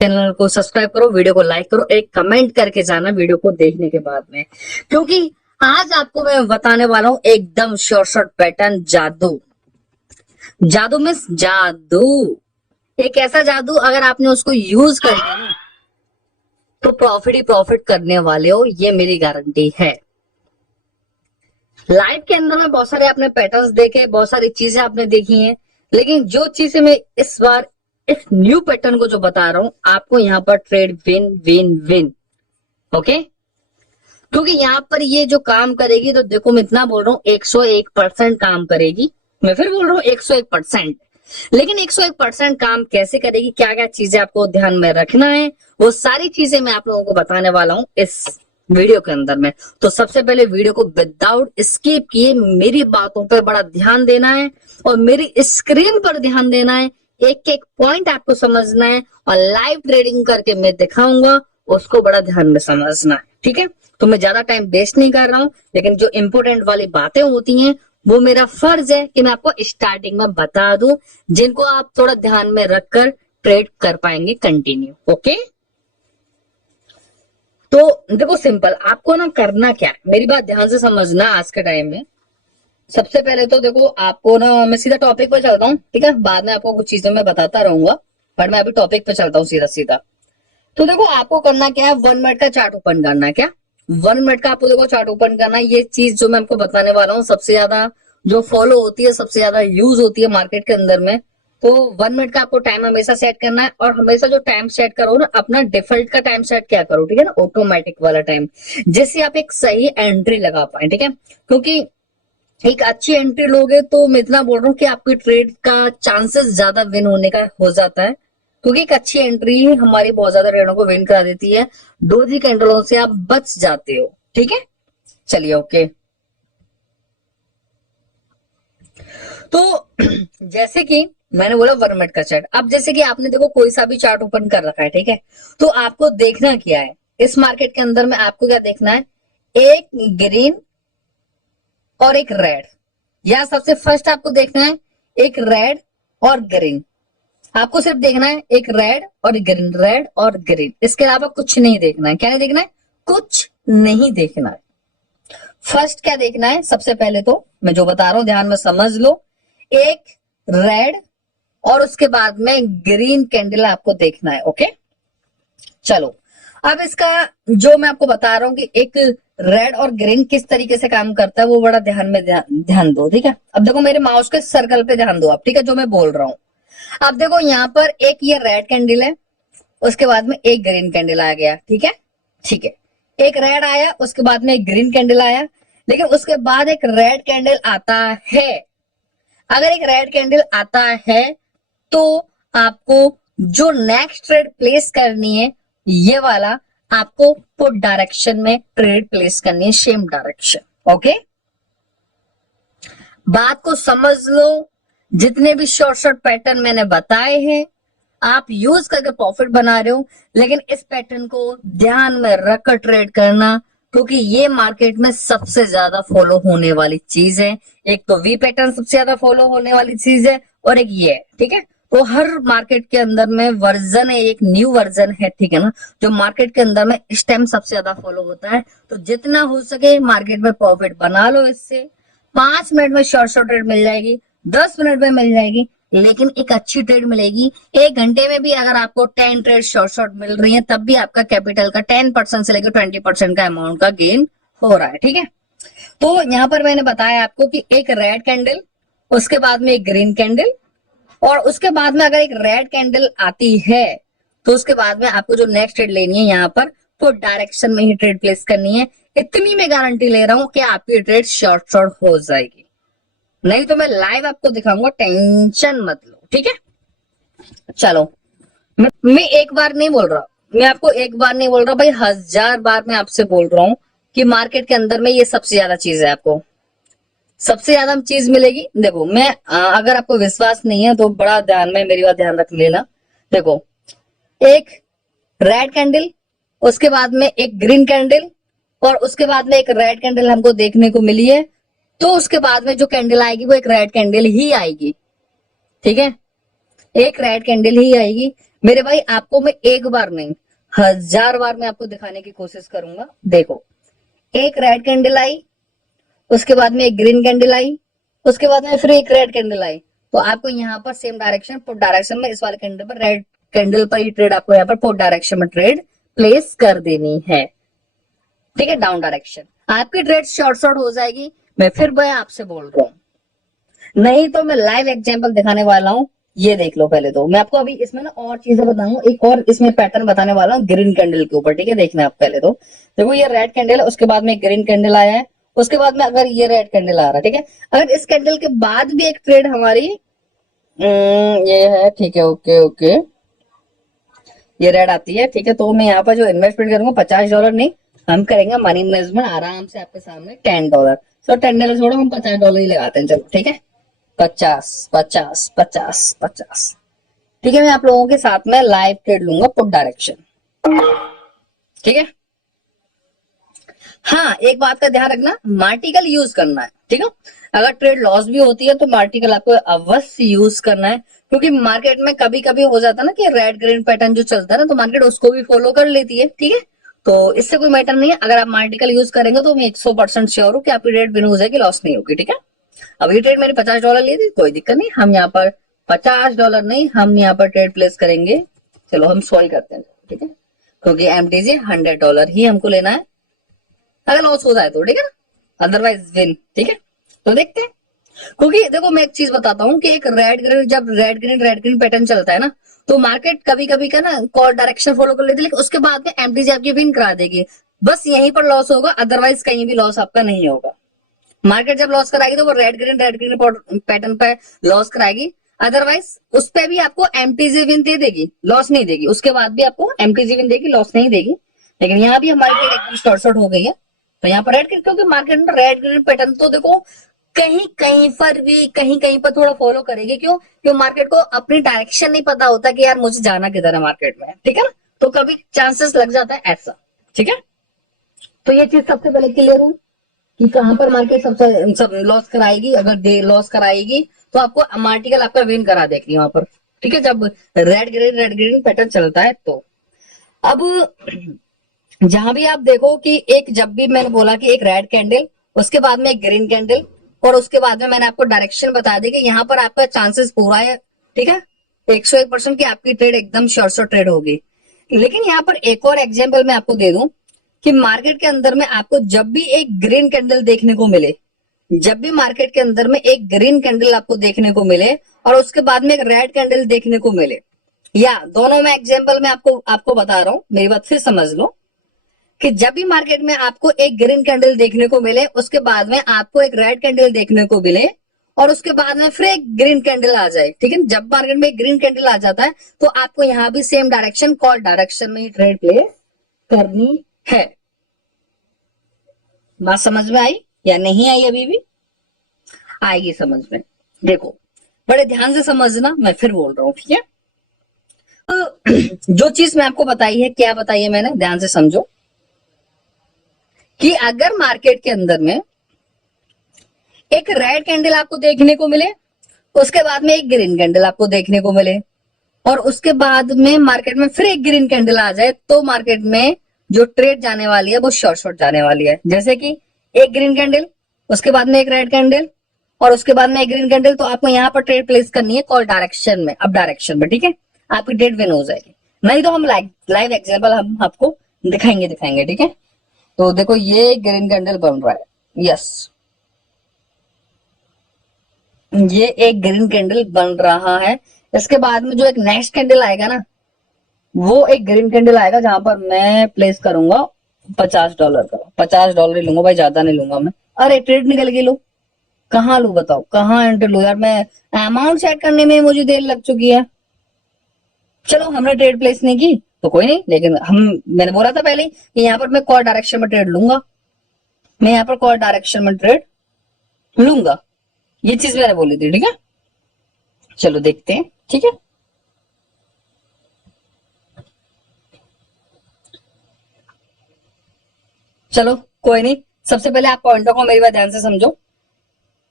Channel को subscribe करो, video को लाइक करो, एक कमेंट करके जाना वीडियो को देखने के बाद में, क्योंकि आज आपको मैं बताने वाला हूं एकदम शॉर्ट पैटर्न जादू। जादू मीन्स जादू, एक ऐसा जादू अगर आपने उसको यूज कर लिया ना तो प्रॉफिट ही प्रॉफिट करने वाले हो, ये मेरी गारंटी है। लाइफ के अंदर में बहुत सारे आपने पैटर्न्स देखे, बहुत सारी चीजें आपने देखी हैं, लेकिन जो चीजें मैं इस बार इस न्यू पैटर्न को जो बता रहा हूं आपको, यहाँ पर trade win win win, okay. क्योंकि यहाँ पर ये जो काम करेगी, तो देखो मैं इतना बोल रहा हूँ 101% काम करेगी। मैं फिर बोल रहा हूँ 101%, लेकिन 101% काम कैसे करेगी, क्या क्या चीजें आपको ध्यान में रखना है, वो सारी चीजें मैं आप लोगों को बताने वाला हूँ इस वीडियो के अंदर में। तो सबसे पहले वीडियो को विदाउट स्किप किए मेरी बातों पर बड़ा ध्यान देना है और मेरी स्क्रीन पर ध्यान देना है, एक एक पॉइंट आपको समझना है और लाइव ट्रेडिंग करके मैं दिखाऊंगा, उसको बड़ा ध्यान में समझना है, ठीक है। तो मैं ज्यादा टाइम वेस्ट नहीं कर रहा हूं, लेकिन जो इंपोर्टेंट वाली बातें होती हैं वो मेरा फर्ज है कि मैं आपको स्टार्टिंग में बता दूं, जिनको आप थोड़ा ध्यान में रखकर ट्रेड कर पाएंगे कंटिन्यू, ओके। तो देखो सिंपल, आपको ना करना क्या है, मेरी बात ध्यान से समझना आज के टाइम में। सबसे पहले तो देखो आपको ना, मैं सीधा टॉपिक पे चलता हूँ, ठीक है, बाद में आपको कुछ चीजें मैं बताता रहूंगा, बट मैं अभी टॉपिक पे चलता हूँ सीधा सीधा। तो देखो आपको करना क्या है, 1 मिनट का चार्ट ओपन करना है। क्या 1 मिनट का आपको देखो चार्ट ओपन करना है। ये चीज जो मैं आपको बताने वाला हूँ सबसे ज्यादा जो फॉलो होती है, सबसे ज्यादा यूज होती है मार्केट के अंदर में। तो 1 मिनट का आपको टाइम हमेशा सेट करना है, और हमेशा जो टाइम सेट करो ना, अपना डिफॉल्ट का टाइम सेट क्या करो, ठीक है ना, ऑटोमेटिक वाला टाइम, जिससे आप एक सही एंट्री लगा पाए, ठीक है। क्योंकि एक अच्छी एंट्री लोगे तो मैं इतना बोल रहा हूँ कि आपकी ट्रेड का चांसेस ज्यादा विन होने का हो जाता है, क्योंकि एक अच्छी एंट्री हमारी बहुत ज्यादा ट्रेडों को विन करा देती है। डोजी कैंडलों से आप बच जाते हो, ठीक है। चलिए ओके। तो जैसे कि मैंने बोला 1 मिनट का चार्ट, अब जैसे कि आपने देखो कोई सा भी चार्ट ओपन कर रखा है, ठीक है, तो आपको देखना क्या है इस मार्केट के अंदर में, आपको क्या देखना है, एक ग्रीन और एक रेड, या सबसे फर्स्ट आपको देखना है एक रेड और ग्रीन। आपको सिर्फ देखना है एक रेड और ग्रीन, रेड और ग्रीन, इसके अलावा कुछ नहीं देखना है। क्या नहीं देखना है, कुछ नहीं देखना है। फर्स्ट क्या देखना है, सबसे पहले तो मैं जो बता रहा हूं ध्यान में समझ लो, एक रेड और उसके बाद में ग्रीन कैंडल आपको देखना है, ओके। चलो अब इसका जो मैं आपको बता रहा हूं कि एक रेड और ग्रीन किस तरीके से काम करता है, वो बड़ा ध्यान में ध्यान दो, ठीक है। अब देखो मेरे माउस के सर्कल पे ध्यान दो आप, ठीक है, जो मैं बोल रहा हूं। अब देखो यहाँ पर एक ये रेड कैंडल है, उसके बाद में एक ग्रीन कैंडल आ गया, ठीक है, ठीक है। एक रेड आया, उसके बाद में एक ग्रीन कैंडल आया, लेकिन उसके बाद एक रेड कैंडल आता है। अगर एक रेड कैंडल आता है तो आपको जो नेक्स्ट ट्रेड प्लेस करनी है, ये वाला आपको पुट डायरेक्शन में ट्रेड प्लेस करनी है, सेम डायरेक्शन, ओके। बात को समझ लो, जितने भी शॉर्ट पैटर्न मैंने बताए हैं आप यूज करके प्रॉफिट बना रहे हो, लेकिन इस पैटर्न को ध्यान में रखकर ट्रेड करना, क्योंकि ये मार्केट में सबसे ज्यादा फॉलो होने वाली चीज है। एक तो वी पैटर्न सबसे ज्यादा फॉलो होने वाली चीज है, और एक ये है, ठीक है। तो हर मार्केट के अंदर में वर्जन है, एक न्यू वर्जन है, ठीक है ना, जो मार्केट के अंदर में इस टाइम सबसे ज्यादा फॉलो होता है। तो जितना हो सके मार्केट में प्रॉफिट बना लो इससे। 5 मिनट में शॉर्ट ट्रेड मिल जाएगी, 10 मिनट में मिल जाएगी, लेकिन एक अच्छी ट्रेड मिलेगी। 1 घंटे में भी अगर आपको 10 ट्रेड शॉर्ट मिल रही है, तब भी आपका कैपिटल का 10% से लेकर 20% का अमाउंट का गेन हो रहा है, ठीक है। तो यहां पर मैंने बताया आपको कि एक रेड कैंडल, उसके बाद में एक ग्रीन कैंडल, और उसके बाद में अगर एक रेड कैंडल आती है तो उसके बाद में आपको जो नेक्स्ट ट्रेड लेनी है, यहाँ पर तो डायरेक्शन में ही ट्रेड प्लेस करनी है। इतनी मैं गारंटी ले रहा हूं कि आपकी ट्रेड शॉर्ट हो जाएगी, नहीं तो मैं लाइव आपको दिखाऊंगा, टेंशन मत लो, ठीक है। चलो मैं एक बार नहीं बोल रहा, मैं आपको एक बार नहीं बोल रहा भाई, 1000 बार मैं आपसे बोल रहा हूं कि मार्केट के अंदर में ये सबसे ज्यादा चीज है, आपको सबसे ज्यादा चीज मिलेगी। देखो मैं अगर आपको विश्वास नहीं है तो बड़ा ध्यान में मेरी बात ध्यान रख लेना। देखो एक रेड कैंडल, उसके बाद में एक ग्रीन कैंडल, और उसके बाद में एक रेड कैंडल हमको देखने को मिली है, तो उसके बाद में जो कैंडल आएगी वो एक रेड कैंडल ही आएगी, ठीक है, एक रेड कैंडल ही आएगी। मेरे भाई आपको मैं एक बार नहीं 1000 बार मैं आपको दिखाने की कोशिश करूंगा। देखो, एक रेड कैंडल आई, उसके बाद में एक ग्रीन कैंडल आई, उसके बाद में फिर एक रेड कैंडल आई, तो आपको यहाँ पर सेम डायरेक्शन पुट डायरेक्शन में इस वाले कैंडल पर रेड कैंडल पर ही ट्रेड आपको यहाँ पर पुट डायरेक्शन में ट्रेड प्लेस कर देनी है। ठीक है, डाउन डायरेक्शन आपकी ट्रेड शॉर्ट हो जाएगी। मैं आपसे बोल रहा हूं, नहीं तो मैं लाइव एग्जांपल दिखाने वाला हूं। ये देख लो पहले, तो मैं आपको अभी इसमें ना और चीजें बताऊंगा, एक और इसमें पैटर्न बताने वाला हूँ ग्रीन कैंडल के ऊपर। ठीक है, देखना आप पहले तो देखो, ये रेड कैंडल है, उसके बाद में ग्रीन कैंडल आया है, उसके बाद में अगर ये रेड कैंडल आ रहा है, ठीक है, अगर इस कैंडल के बाद भी एक ट्रेड हमारी ये है, ठीक है, ओके ओके, ये रेड आती है, ठीक है, तो मैं यहाँ पर जो इन्वेस्टमेंट करूंगा $50 नहीं, हम करेंगे मनी इन्वेस्टमेंट आराम से आपके सामने $10। तो $10 छोड़ो, हम $50 ही लगाते हैं, चलो ठीक है, 50 50 50 50। ठीक है, मैं आप लोगों के साथ में लाइव ट्रेड लूंगा पुट डायरेक्शन। ठीक है, हाँ एक बात का ध्यान रखना, मार्टिकल यूज करना है। ठीक है, अगर ट्रेड लॉस भी होती है तो मार्टिकल आपको अवश्य यूज करना है, क्योंकि मार्केट में कभी कभी हो जाता है ना कि रेड ग्रीन पैटर्न जो चलता है ना, तो मार्केट उसको भी फॉलो कर लेती है। ठीक है, तो इससे कोई मैटर नहीं है, अगर आप मार्टिकल यूज करेंगे तो मैं 100% श्योर हूँ कि आपकी ट्रेड विन हो जाएगी, लॉस नहीं होगी। ठीक है, अब ये ट्रेड मैंने $50 लिए थे, कोई दिक्कत नहीं, हम यहाँ पर $50 नहीं, हम यहाँ पर ट्रेड प्लेस करेंगे, चलो हम सॉरी करते हैं, ठीक है, क्योंकि एमटीजी $100 ही हमको लेना है, अगर लॉस हो जाए तो ठीक है ना, अदरवाइज विन। ठीक है, तो देखते हैं, क्योंकि देखो मैं एक चीज बताता हूँ कि एक जब रेड ग्रीन पैटर्न चलता है ना, तो मार्केट कभी कभी का ना कॉल डायरेक्शन फॉलो कर लेती है, लेकिन उसके बाद में एमटीजी आपकी विन करा देगी, बस यहीं पर लॉस होगा, अदरवाइज कहीं भी लॉस आपका नहीं होगा। मार्केट जब लॉस कराएगी तो वो रेड ग्रीन पैटर्न पे लॉस कराएगी, अदरवाइज उस पे भी आपको एमटीजी विन दे देगी, लॉस नहीं देगी, उसके बाद भी आपको एमटीजी विन देगी, लॉस नहीं देगी। लेकिन यहाँ भी हमारी ट्रेड एकदम शॉर्ट हो गई है, तो यहाँ पर रेड, क्योंकि मार्केट में रेड ग्रीन पैटर्न तो देखो कहीं कहीं पर भी कहीं कहीं पर थोड़ा फॉलो करेगी, क्यों मार्केट को अपनी डायरेक्शन नहीं पता होता कि यार मुझे जाना किधर है मार्केट में। ठीक है ना, तो कभी चांसेस लग जाता है ऐसा। ठीक है, तो ये चीज सबसे पहले क्लियर हुई कि कहां पर मार्केट सबसे सब लॉस कराएगी, अगर लॉस कराएगी तो आपको मार्टिकल आपका विन करा देगी वहां पर। ठीक है, जब रेड ग्रीन पैटर्न चलता है तो अब जहां भी आप देखो कि एक, जब भी मैंने बोला कि एक रेड कैंडल, उसके बाद में एक ग्रीन कैंडल, और उसके बाद में मैंने आपको डायरेक्शन बता दी कि यहाँ पर आपका चांसेस पूरा है। ठीक है, 101% की आपकी ट्रेड एकदम शॉर्ट ट्रेड होगी। लेकिन यहाँ पर एक और एग्जाम्पल मैं आपको दे दूं कि मार्केट के अंदर में आपको जब भी एक ग्रीन कैंडल देखने को मिले, जब भी मार्केट के अंदर में एक ग्रीन कैंडल आपको देखने को मिले और उसके बाद में एक रेड कैंडल देखने को मिले, या दोनों में एग्जाम्पल मैं आपको बता रहा हूं, मेरी बात फिर समझ लो कि जब भी मार्केट में आपको एक ग्रीन कैंडल देखने को मिले, उसके बाद में आपको एक रेड कैंडल देखने को मिले, और उसके बाद में फिर एक ग्रीन कैंडल आ जाए। ठीक है, जब मार्केट में एक ग्रीन कैंडल आ जाता है तो आपको यहाँ भी सेम डायरेक्शन कॉल डायरेक्शन में ही ट्रेड प्लेस करनी है। बात समझ में आई या नहीं आई? अभी भी आएगी समझ में। देखो बड़े ध्यान से समझना, मैं फिर बोल रहा हूं, ठीक है। जो चीज मैं आपको बताई है, क्या बताई है मैंने, ध्यान से समझो कि अगर मार्केट के अंदर में एक रेड कैंडल आपको देखने को मिले, उसके बाद में एक ग्रीन कैंडल आपको देखने को मिले, और उसके बाद में मार्केट में फिर एक ग्रीन कैंडल आ जाए, तो मार्केट में जो ट्रेड जाने वाली है वो शॉर्ट जाने वाली है। जैसे कि एक ग्रीन कैंडल, उसके बाद में एक रेड कैंडल, और उसके बाद में एक ग्रीन कैंडल, तो आपको यहाँ पर ट्रेड प्लेस करनी है कॉल डायरेक्शन में, अप डायरेक्शन में। ठीक है, आपकी ट्रेड विन हो जाएगी। नहीं तो हम लाइव एग्जाम्पल हम आपको दिखाएंगे। ठीक है, तो देखो ये ग्रीन कैंडल बन रहा है, यस, ये एक ग्रीन कैंडल बन रहा है। इसके बाद में जो एक नेक्स्ट कैंडल आएगा ना, वो एक ग्रीन कैंडल आएगा, जहां पर मैं प्लेस करूंगा $50 का। $50 ही लूंगा भाई, ज्यादा नहीं लूंगा मैं। अरे ट्रेड निकल गई, लो कहाँ लू, बताओ कहाँ एंटर लू यार, मैं अमाउंट सेट करने में मुझे देर लग चुकी है। चलो हमने ट्रेड प्लेस नहीं की तो कोई नहीं, लेकिन मैंने बोला था पहले कि यहाँ पर मैं कॉल डायरेक्शन में ट्रेड लूंगा, मैं यहाँ पर कॉल डायरेक्शन में ट्रेड लूंगा, ये चीज मैंने बोली थी। ठीक है, चलो देखते हैं। ठीक है, चलो कोई नहीं, सबसे पहले आप पॉइंटों को मेरी बात ध्यान से समझो।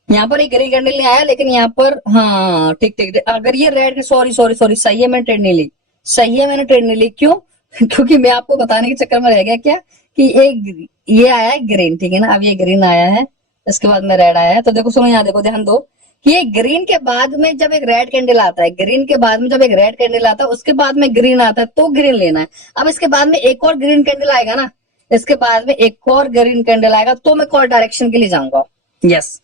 यहाँ पर एक ग्रीन कैंडल नहीं आया, लेकिन यहाँ पर हाँ ठीक, अगर ये रेड, सॉरी सही है, मैं ट्रेड नहीं ली, सही है, मैंने ट्रेड नहीं ली। क्यों? क्योंकि मैं आपको बताने के चक्कर में रह गया क्या कि एक ये आया है ग्रीन, ठीक है ना, अब ये ग्रीन आया है, इसके बाद में रेड आया है। तो देखो सुनो, यहाँ देखो, ध्यान दो कि ये ग्रीन के बाद में जब एक रेड कैंडल आता है, ग्रीन के बाद में जब एक रेड कैंडल आता है, उसके बाद में ग्रीन आता है, तो ग्रीन लेना है। अब इसके बाद में एक और ग्रीन कैंडल आएगा ना, इसके बाद में एक और ग्रीन कैंडल आएगा, तो मैं कॉल डायरेक्शन के लिए जाऊंगा। यस,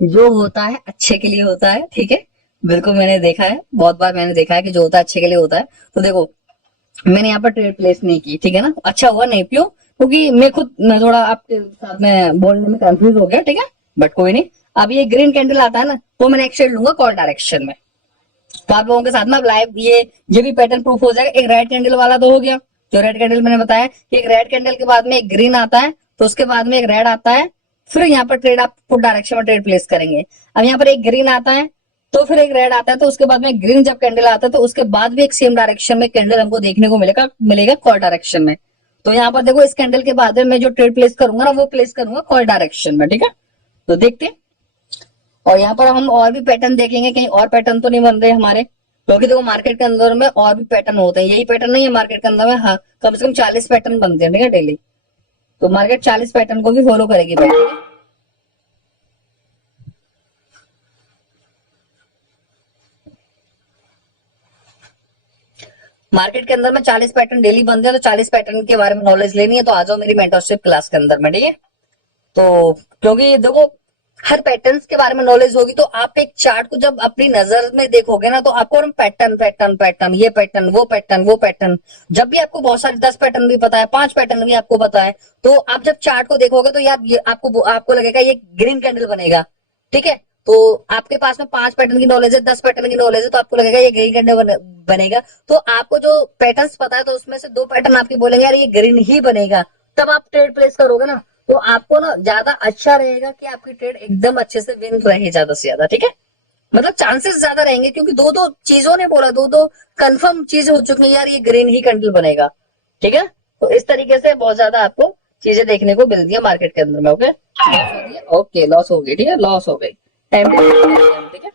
जो होता है अच्छे के लिए होता है, ठीक है, बिल्कुल मैंने देखा है, बहुत बार मैंने देखा है कि जो होता है अच्छे के लिए होता है। तो देखो, मैंने यहाँ पर ट्रेड प्लेस नहीं की, ठीक है ना, अच्छा हुआ नहीं, क्यों? क्योंकि मैं थोड़ा आपके साथ में बोलने में कंफ्यूज हो गया, ठीक है, बट कोई नहीं। अब ये ग्रीन कैंडल आता है ना, तो मैं नेक्स्ट ट्रेड लूंगा कॉल डायरेक्शन में। तो आप लोगों के साथ में लाइव ये भी पैटर्न प्रूफ हो जाएगा। एक रेड कैंडल वाला तो हो गया, जो रेड कैंडल मैंने बताया कि एक रेड कैंडल के बाद में एक ग्रीन आता है, तो उसके बाद में एक रेड आता है, फिर यहाँ पर ट्रेड आप पुट डायरेक्शन में ट्रेड प्लेस करेंगे। अब यहाँ पर एक ग्रीन आता है, तो फिर एक रेड आता है, तो उसके बाद में ग्रीन जब कैंडल आता है, तो उसके बाद भी एक सेम डायरेक्शन में कैंडल हमको देखने को मिलेगा कॉल डायरेक्शन में। तो यहाँ पर देखो, इस कैंडल के बाद में मैं जो ट्रेड प्लेस करूंगा ना, वो प्लेस करूंगा कॉल डायरेक्शन में, ठीक है। तो देखते हैं, और यहाँ पर हम और भी पैटर्न देखेंगे, कहीं और पैटर्न तो नहीं बन रहे हमारे, क्योंकि देखो मार्केट के अंदर में और भी पैटर्न होते हैं, यही पैटर्न नहीं है मार्केट के अंदर में, हाँ, कम से कम 40 पैटर्न बनते हैं, ठीक है, डेली। तो मार्केट 40 पैटर्न को भी फॉलो करेगी भाई, ठीक है? मार्केट के अंदर में 40 पैटर्न डेली बनते हैं, तो 40 पैटर्न के बारे में नॉलेज लेनी है तो आ जाओ मेरी मेंटरशिप क्लास के अंदर में, ठीक है। तो क्योंकि देखो, हर पैटर्न्स के बारे में नॉलेज होगी, तो आप एक चार्ट को जब अपनी नजर में देखोगे ना, तो आपको पैटर्न पैटर्न पैटर्न, ये पैटर्न, वो पैटर्न, वो पैटर्न, जब भी आपको बहुत सारे 10 पैटर्न भी पता है, 5 पैटर्न भी आपको पता है, तो आप जब चार्ट को देखोगे तो यार ये आपको लगेगा ये ग्रीन कैंडल बनेगा, ठीक है। तो आपके पास में 5 पैटर्न की नॉलेज है, 10 पैटर्न की नॉलेज है, तो आपको लगेगा ये ग्रीन कैंडल बनेगा। तो आपको जो पैटर्न्स पता है, तो उसमें से 2 पैटर्न आपके बोलेंगे यार ये ग्रीन ही बनेगा, तब आप ट्रेड प्लेस करोगे ना, तो आपको ना ज्यादा अच्छा रहेगा कि आपकी ट्रेड एकदम अच्छे से विन रहे ज्यादा से ज्यादा, ठीक है। मतलब चांसेस ज्यादा रहेंगे, क्योंकि दो दो चीजों ने बोला, दो दो कंफर्म चीजें हो चुकी है यार ये ग्रीन ही कैंडल बनेगा, ठीक है। तो इस तरीके से बहुत ज्यादा आपको चीजें देखने को मिलती है मार्केट के अंदर में। ओके, ओके, लॉस हो गई, ठीक है, लॉस हो गई, टाइम, ठीक है।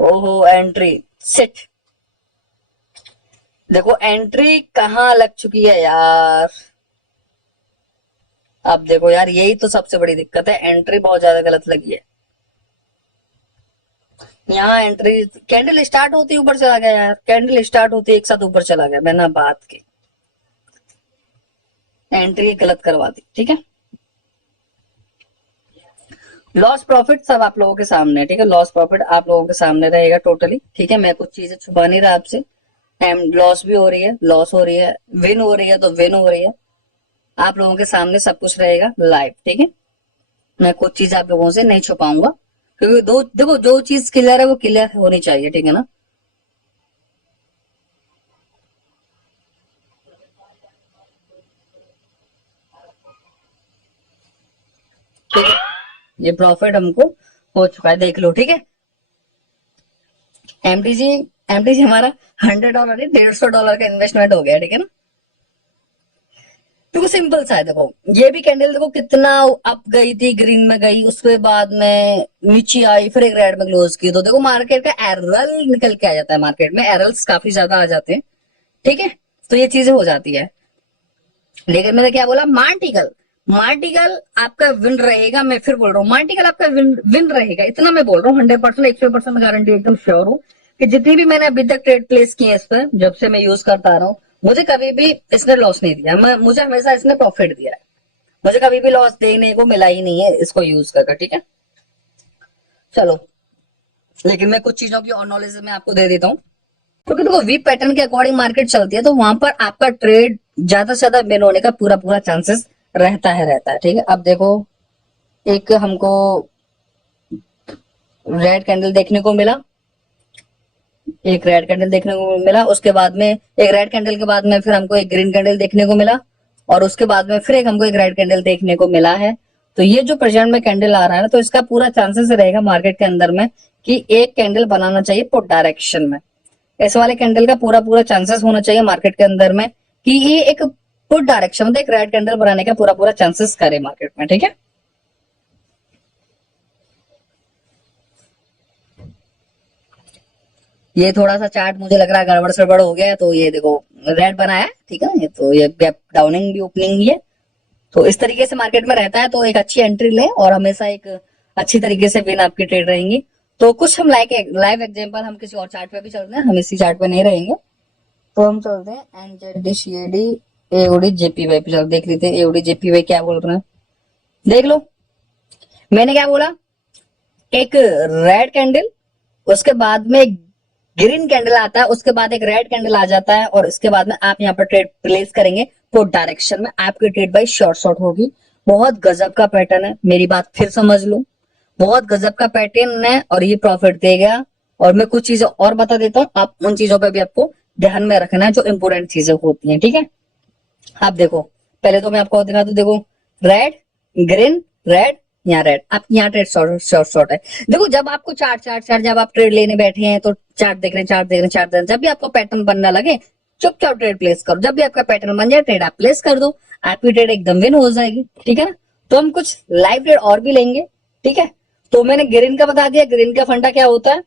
ओहो, एंट्री सेट, देखो एंट्री कहाँ लग चुकी है यार। अब देखो यार, यही तो सबसे बड़ी दिक्कत है, एंट्री बहुत ज्यादा गलत लगी है। यहाँ एंट्री, कैंडल स्टार्ट होती ऊपर चला गया यार, कैंडल स्टार्ट होती एक साथ ऊपर चला गया, मैंने बात की, एंट्री गलत करवा दी, ठीक है। लॉस प्रॉफिट सब आप लोगों के सामने है, ठीक है, लॉस प्रॉफिट आप लोगों के सामने रहेगा टोटली, ठीक है। मैं कुछ चीजें छुपा नहीं रहा आपसे, लॉस भी हो रही है, लॉस हो रही है, विन हो रही है, तो विन हो रही है, आप लोगों के सामने सब कुछ रहेगा लाइव, ठीक है। मैं कुछ चीज आप लोगों से नहीं छुपाऊंगा, क्योंकि देखो जो चीज क्लियर है वो क्लियर होनी चाहिए, ठीक है ना। ठीक है, ये प्रॉफिट हमको हो चुका है, देख लो, ठीक है। एमटीजी एमटीजी हमारा $100 है, $150 का इन्वेस्टमेंट हो गया, ठीक है ना। देखो सिंपल सा है, देखो ये भी कैंडल देखो कितना अप गई थी, ग्रीन में गई, उसके बाद में नीचे आई, फिर एक रेड में क्लोज की। तो देखो मार्केट का एरल निकल के आ जाता है, मार्केट में एरल्स काफी ज्यादा आ जाते हैं, ठीक है। तो ये चीजें हो जाती है, लेकिन मैंने क्या बोला, मार्टिकल, मार्टिकल आपका विन रहेगा, मैं फिर बोल रहा हूँ मार्टिकल आपका विन रहेगा, इतना मैं बोल रहा हूँ 100%, 100% गारंटी, एकदम श्योर हूँ कि जितनी भी मैंने अभी तक ट्रेड प्लेस की है इस पर, जब से मैं यूज करता आ रहा हूँ, मुझे कभी भी इसने लॉस नहीं दिया, मुझे हमेशा इसने प्रॉफिट दिया है, मुझे कभी भी लॉस देखने को मिला ही नहीं है इसको यूज करके, ठीक है। चलो, लेकिन मैं कुछ चीजों की और नॉलेज मैं आपको दे देता हूँ, क्योंकि देखो वीक पैटर्न के अकॉर्डिंग मार्केट चलती है, तो वहां पर आपका ट्रेड ज्यादा से ज्यादा विन होने का पूरा पूरा चांसेस रहता है, ठीक है। अब देखो, एक हमको रेड कैंडल देखने को मिला, एक रेड कैंडल देखने को मिला, उसके बाद में एक रेड कैंडल के बाद में फिर हमको एक ग्रीन कैंडल देखने को मिला, और उसके बाद में फिर हमको एक रेड कैंडल देखने को मिला है। तो ये जो प्रेजेंट में कैंडल आ रहा है ना, तो इसका पूरा चांसेस रहेगा मार्केट के अंदर में कि एक कैंडल बनाना चाहिए पुट डायरेक्शन में, ऐसे वाले कैंडल का पूरा पूरा चांसेस होना चाहिए मार्केट के अंदर में कि ये एक पुट डायरेक्शन में एक रेड कैंडल बनाने का पूरा पूरा चांसेस करे मार्केट में, ठीक है। ये थोड़ा सा चार्ट मुझे लग रहा है गड़बड़ सड़बड़ हो गया है, तो ये देखो रेड बना है, ठीक है ना। ये तो ये गैप डाउनिंग भी ओपनिंग भी है, तो इस तरीके से मार्केट में रहता है। तो एक अच्छी एंट्री लें और हमेशा एक अच्छी तरीके से विन आपकी ट्रेड रहेंगी। तो कुछ हम लाइव एग्जांपल हम किसी और चार्ट पे भी चलते हैं, हम इसी चार्ट पे नहीं रहेंगे। तो हम चलते हैं एनजेडी सीएडी एओडी जेपीवाई पे, चल देख लेते हैं एओडी जेपीवाई क्या बोल रहे हैं। देख लो मैंने क्या बोला, एक रेड कैंडल, उसके बाद में ग्रीन कैंडल आता है, उसके बाद एक रेड कैंडल आ जाता है, और इसके बाद में आप यहाँ पर ट्रेड प्लेस करेंगे पुट डायरेक्शन में, आपकी ट्रेड भाई शॉर्ट होगी। बहुत गजब का पैटर्न है, मेरी बात फिर समझ लो, बहुत गजब का पैटर्न है और ये प्रॉफिट देगा। और मैं कुछ चीजें और बता देता हूँ, आप उन चीजों पर भी आपको ध्यान में रखना है जो इंपोर्टेंट चीजें होती हैं, ठीक है। आप देखो पहले तो मैं आपको दिखा दूं, देखो रेड ग्रीन रेड, यहाँ रेड, आप यहाँ ट्रेड शॉर्ट है। देखो जब आपको चार्ट जब आप ट्रेड लेने बैठे हैं तो चार्ट देख रहे हैं, जब भी आपको पैटर्न बनना लगे चुपचाप ट्रेड प्लेस करो, जब भी आपका पैटर्न बन जाए ट्रेड आप प्लेस कर दो, आपकी ट्रेड एकदम विन हो जाएगी, ठीक है ना। तो हम कुछ लाइव ट्रेड और भी लेंगे, ठीक है। तो मैंने ग्रीन का बता दिया, ग्रीन का फंडा क्या होता है,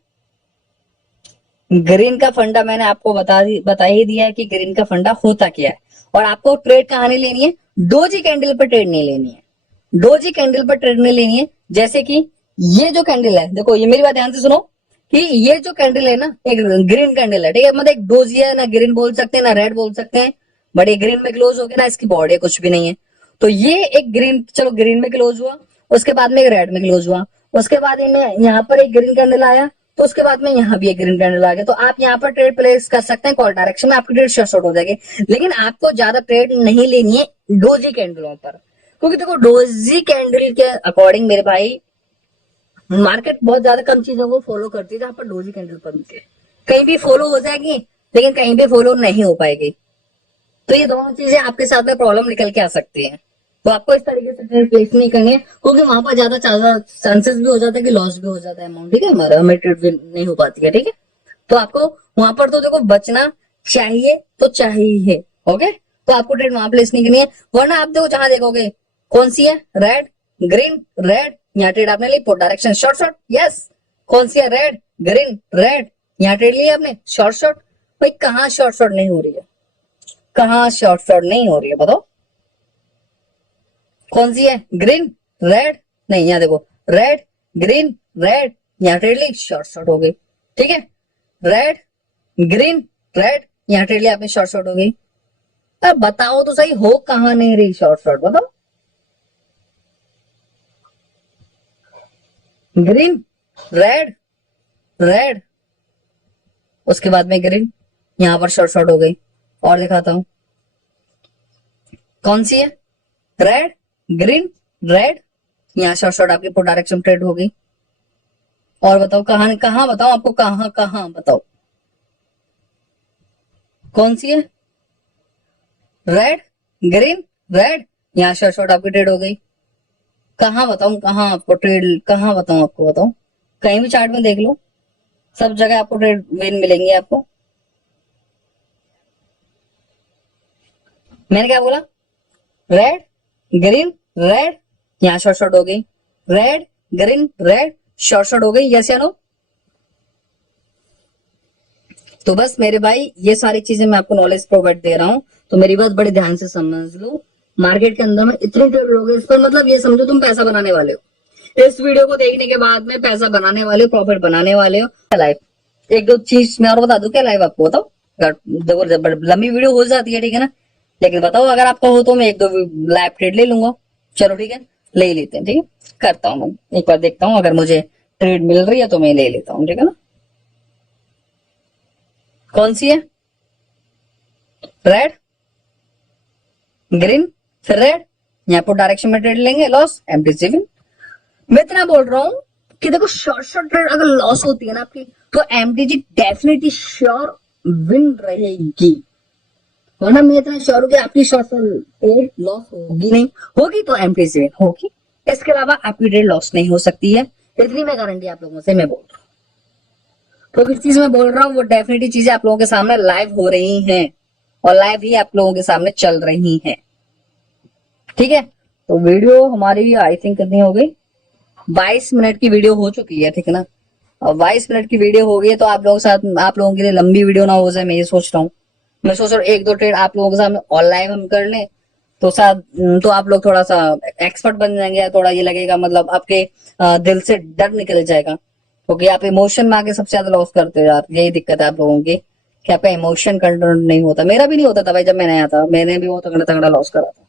ग्रीन का फंडा मैंने आपको बता ही दिया है कि ग्रीन का फंडा होता क्या है। और आपको ट्रेड कहां नहीं लेनी है, डोजी कैंडल पर ट्रेड नहीं लेनी है, डोजी कैंडल पर ट्रेड नहीं लेनी है। जैसे कि ये जो कैंडल है, देखो ये मेरी बात ध्यान से सुनो, कि ये जो कैंडल है ना एक ग्रीन कैंडल है, ठीक है, मतलब एक डोजी है, ना ग्रीन बोल सकते हैं ना रेड बोल सकते हैं, बट ये ग्रीन में क्लोज हो गया ना, इसकी बॉडी कुछ भी नहीं है। तो ये एक ग्रीन, चलो ग्रीन में क्लोज हुआ, उसके बाद में एक रेड में क्लोज हुआ, उसके बाद यहाँ पर एक ग्रीन कैंडल आया, तो उसके बाद में यहाँ भी एक ग्रीन कैंडल आ गया। तो आप यहाँ पर ट्रेड प्लेस कर सकते हैं कॉल डायरेक्शन में, आपकी ट्रेड शॉर्ट हो जाएगी। लेकिन आपको ज्यादा ट्रेड नहीं लेनी है डोजी कैंडलों पर, क्योंकि देखो डोजी कैंडल के अकॉर्डिंग मेरे भाई मार्केट बहुत ज्यादा कम चीजों को फॉलो करती है जहां पर डोजी कैंडल पर मिलती, कहीं भी फॉलो हो जाएगी लेकिन कहीं भी फॉलो नहीं हो पाएगी। तो ये दोनों चीजें आपके साथ में प्रॉब्लम निकल के आ सकती है। तो आपको इस तरीके से ट्रेड प्लेस नहीं करनी है, क्योंकि वहां पर ज्यादा चांसेस भी हो जाता है कि लॉस भी हो जाता है अमाउंट, ठीक है, हमारा हमें ट्रेड नहीं हो पाती है, ठीक है। तो आपको वहां पर तो देखो बचना चाहिए, तो चाहिए, ओके। तो आपको ट्रेड वहां प्लेस नहीं करनी है, वरना आप देखो जहां देखोगे कौन सी है, रेड ग्रीन रेड, यहाँ ट्रेड आपने ली पुट डायरेक्शन शॉर्ट, यस। कौन सी है, रेड ग्रीन रेड, यहाँ ट्रेड लिया आपने शॉर्ट। भाई कहाँ शॉर्ट नहीं हो रही है, कहाँ शॉर्ट नहीं हो रही है बताओ, कौन सी है, ग्रीन रेड, नहीं यहाँ देखो रेड ग्रीन रेड, यहाँ ट्रेड ली शॉर्ट हो गई, ठीक है। रेड ग्रीन रेड, यहाँ ट्रेड ली आपने शॉर्ट हो गई। अब बताओ तो सही, हो कहां नहीं रही शॉर्ट बताओ, ग्रीन रेड रेड, उसके बाद में ग्रीन, यहां पर शॉर्ट हो गई। और दिखाता हूं कौन सी है, रेड ग्रीन रेड, यहाँ शॉर्ट आपकी पुट डायरेक्शन ट्रेड हो गई। और बताओ कहां कहां, बताओ आपको कहां कहां, बताओ कौन सी है, रेड ग्रीन रेड, यहाँ शॉर्ट आपकी ट्रेड हो गई। कहां बताऊं, कहां आपको ट्रेड, कहां बताऊं आपको, बताओ कहीं भी चार्ट में देख लो, सब जगह आपको ट्रेड विन मिलेंगे आपको। मैंने क्या बोला, रेड ग्रीन रेड, यहाँ शॉर्ट हो गई, रेड ग्रीन रेड शॉर्ट हो गई, यस या नो। तो बस मेरे भाई ये सारी चीजें मैं आपको नॉलेज प्रोवाइड दे रहा हूं, तो मेरी बात बड़े ध्यान से समझ लो। मार्केट के अंदर में इतने ट्रेड लोग हैं, इस पर मतलब ये समझो तुम पैसा बनाने वाले हो, इस वीडियो को देखने के बाद में पैसा बनाने वाले हो, प्रॉफिट बनाने वाले हो। लाइव एक दो चीज मैं और बता दूं क्या, लाइव आपको बताओ, देखो लंबी वीडियो हो जाती है, ठीक है ना, लेकिन बताओ अगर आपका हो तो मैं एक दो लाइव ट्रेड ले लूंगा, चलो ठीक है, ले ही लेते हैं, ठीक है, करता हूँ मैं एक बार देखता हूँ, अगर मुझे ट्रेड मिल रही है तो मैं ले लेता हूँ, ठीक है ना। कौन सी है, रेड ग्रीन फिर रेड, यहाँ पर डायरेक्शन में ट्रेड लेंगे, लॉस एम्प्टी सेविंग। मैं इतना बोल रहा हूं कि देखो शॉर्ट ट्रेड अगर लॉस होती है ना आपकी, तो एमटीजी डेफिनेटली श्योर विन रहेगी, वरना मैं इतना श्योर हूं कि आपकी शॉर्ट ट्रेड लॉस होगी नहीं, होगी तो एमटीजी से विन होगी, इसके अलावा आपकी ट्रेड लॉस नहीं हो सकती है, इतनी मैं गारंटी आप लोगों से मैं बोल रहा हूं। तो किस चीज में बोल रहा हूँ, वो डेफिनेटली चीजें आप लोगों के सामने लाइव हो रही हैं और लाइव ही आप लोगों के सामने चल रही हैं, ठीक है। तो वीडियो हमारी आई थिंक कितनी हो गई, 22 मिनट की वीडियो हो चुकी है, ठीक है ना। 22 मिनट की वीडियो हो गई है, तो आप लोगों के साथ, आप लोगों के लिए लंबी वीडियो ना हो जाए, मैं ये सोच रहा हूँ। मैं सोच रहा हूँ 1-2 ट्रेड आप लोगों के सामने ऑनलाइन हम कर लें, तो शायद तो आप लोग थोड़ा सा एक्सपर्ट बन जाएंगे, या थोड़ा ये लगेगा, मतलब आपके दिल से डर निकल जाएगा, क्योंकि आप इमोशन में आके सबसे ज्यादा लॉस करते हो यार। यही दिक्कत है आप लोगों की कि आपका इमोशन कंट्रोल नहीं होता। मेरा भी नहीं होता था भाई, जब मैं नया था मैंने भी बहुत तगड़ा तगड़ा लॉस करा था,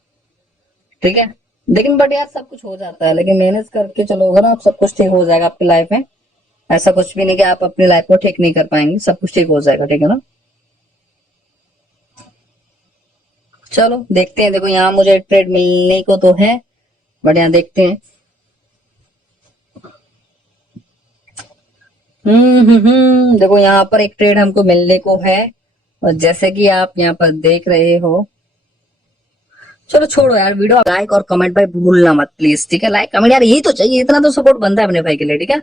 ठीक है। लेकिन बट यार सब कुछ हो जाता है, लेकिन मैनेज करके चलोगे ना, आप सब कुछ ठीक हो जाएगा आपकी लाइफ में। ऐसा कुछ भी नहीं कि आप अपनी लाइफ को ठीक नहीं कर पाएंगे, सब कुछ ठीक हो जाएगा, ठीक है ना। चलो देखते हैं, देखो यहाँ मुझे ट्रेड मिलने को तो है, बट यहाँ देखते हैं। देखो यहाँ पर एक ट्रेड हमको मिलने को है, और जैसे कि आप यहाँ पर देख रहे हो। चलो छोड़ो यार, वीडियो लाइक और कमेंट भाई भूलना मत प्लीज, ठीक है। लाइक कमेंट यार, यही तो चाहिए, इतना तो सपोर्ट बनता है अपने भाई के लिए, ठीक है।